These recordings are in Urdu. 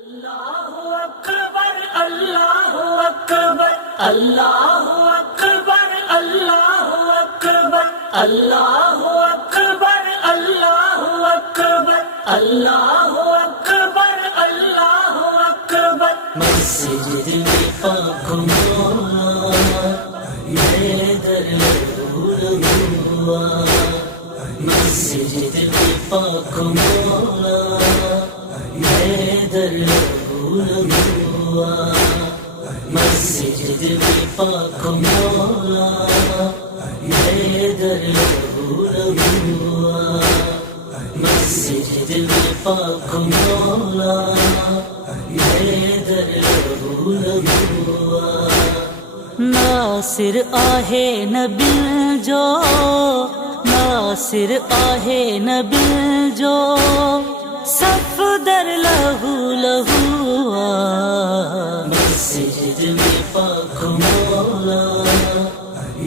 اللہ اکبر اللہ اکبر اللہ اکبر اللہ اکبر اللہ اکبر اللہ اکبر اللہ اکبر اللہ اکبر مسجد میں پاک مولا حیدر ہوا مسجد میں پاک مولا حیدر ہوا مسجد میں پاک مولا حیدر ہوا مسجد میں پاک مولا حیدر ہوا ناصر آہے نبی جو ناصر آہے نبی جو صفدر لہو لہو مسجد میں پاک مولا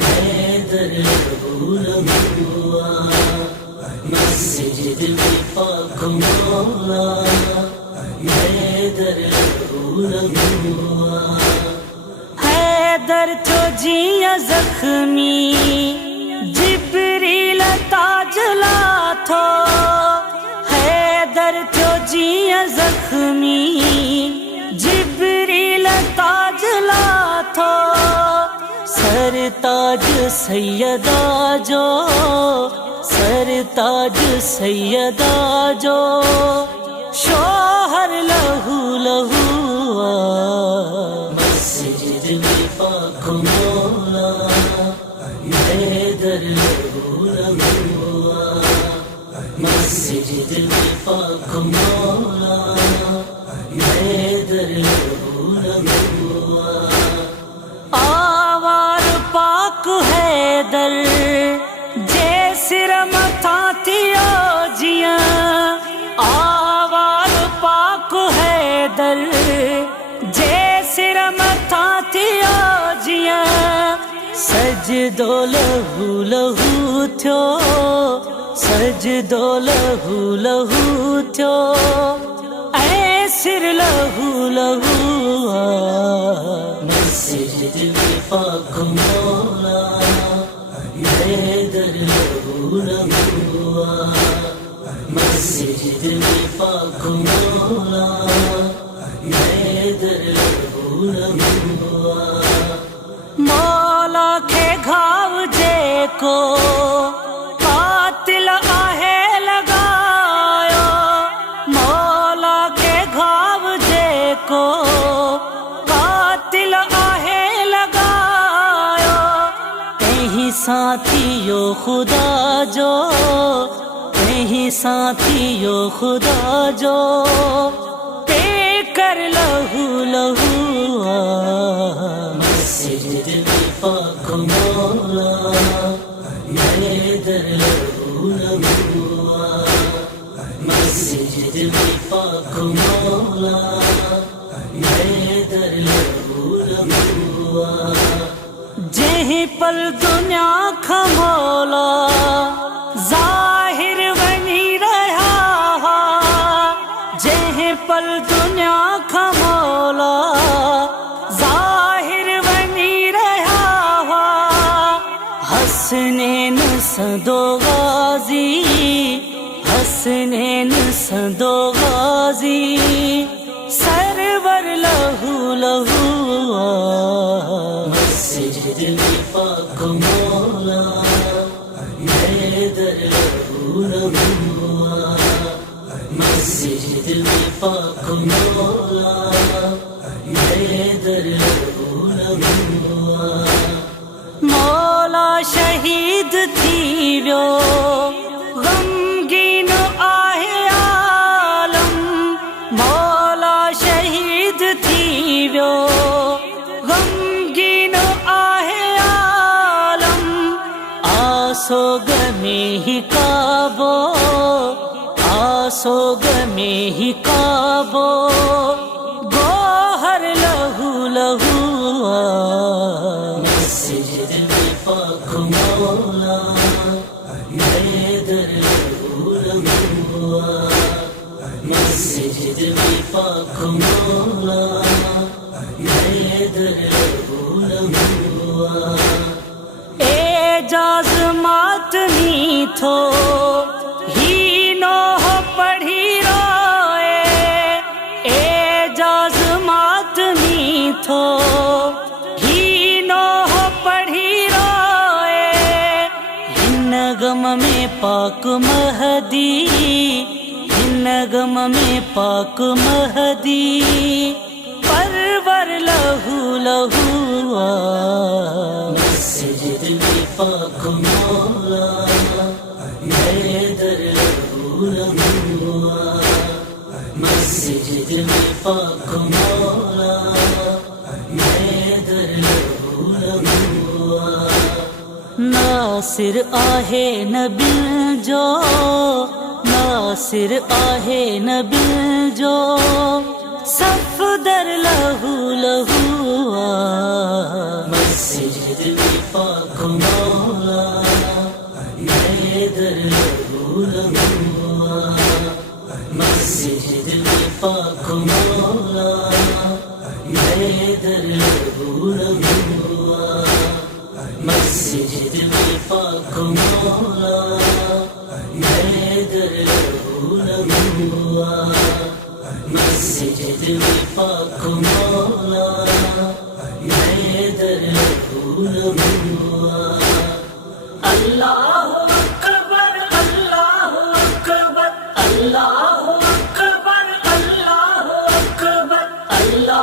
حیدر ہوا مسجد میں پاک مولا حیدر ہوا حیدر تو جیا زخمی جبریل تاج لاتھو حیدر تو جیا زخمی جبریل تاج لاتھو سر تاج سیدہ جو سر تاج سیدہ جو شوہر لہو لہو مسجد میں پاک مولا حیدر ہوا مسجد میں پاک مولا حیدر ہوا آوار پاک حیدر جیسر متھا تھیو جیاں آوار پاک حیدر جیسر متھا تھیو جیاں سجدو لہو لہو تھیو سجدو لہو لہو تھیو اے سر لہو لہو مسجد میں پاک مولا حیدر ہوا مسجد میں پاک مولا حیدر ہوا مولا کے گھاو جے کو قاتل آہے لگایا مولا کے گھاو جے کو قاتل آہے لگایا کہیں ساتھیو خدا جو کہیں ساتھیو خدا جو پے کر لہو لہو مسجد میں پاک مولا حیدر ہوا مسجد میں پاک مولا حیدر ہوا جہیں پل دنیا کھمولا ظاہر بنی رہا جہیں پل دنیا کھمولا ظاہر بنی رہا حسنین سدو غازی حسنین سدو غازی سرور لہو لہو مسجد میں پاک مولا حیدر ہوا مسجد میں پاک مولا حیدر ہوا مولا شہید تھیو غمگین آہے عالم مولا شہید تھیو غمگین آہے عالم آسوگ میں ہی کعبو آسوگ میں ہی کعبو گوہر لہو لہو مسجد میں پاک مولا حیدر ہوا مسجد میں پاک مولا حیدر اعجاز ماتنی تھو ہی نو پڑھی روئے اعجاز ماتنی تھو ہی نو پڑھی روئے ہنگم میں پاک مہدی ہنگم میں پاک مہدی پرور لہو لہو مسجد میں پاک مولا حیدر لہو لہو مسجد میں پاک مولا حیدر لہو لہو ناصر آہے نبی جو ناصر آہے نبی جو صف در لہو لہو مسجد میں پاک مولا حیدر لہو لہو مسجد میں پاک مولا حیدر لہو لہو مسجد میں پاک مولا حیدر لہو لہو مسجد میں پاک مولا حیدر لہو لہو اللہ اکبر اللہ اکبر اللہ اکبر اللہ اکبر اللہ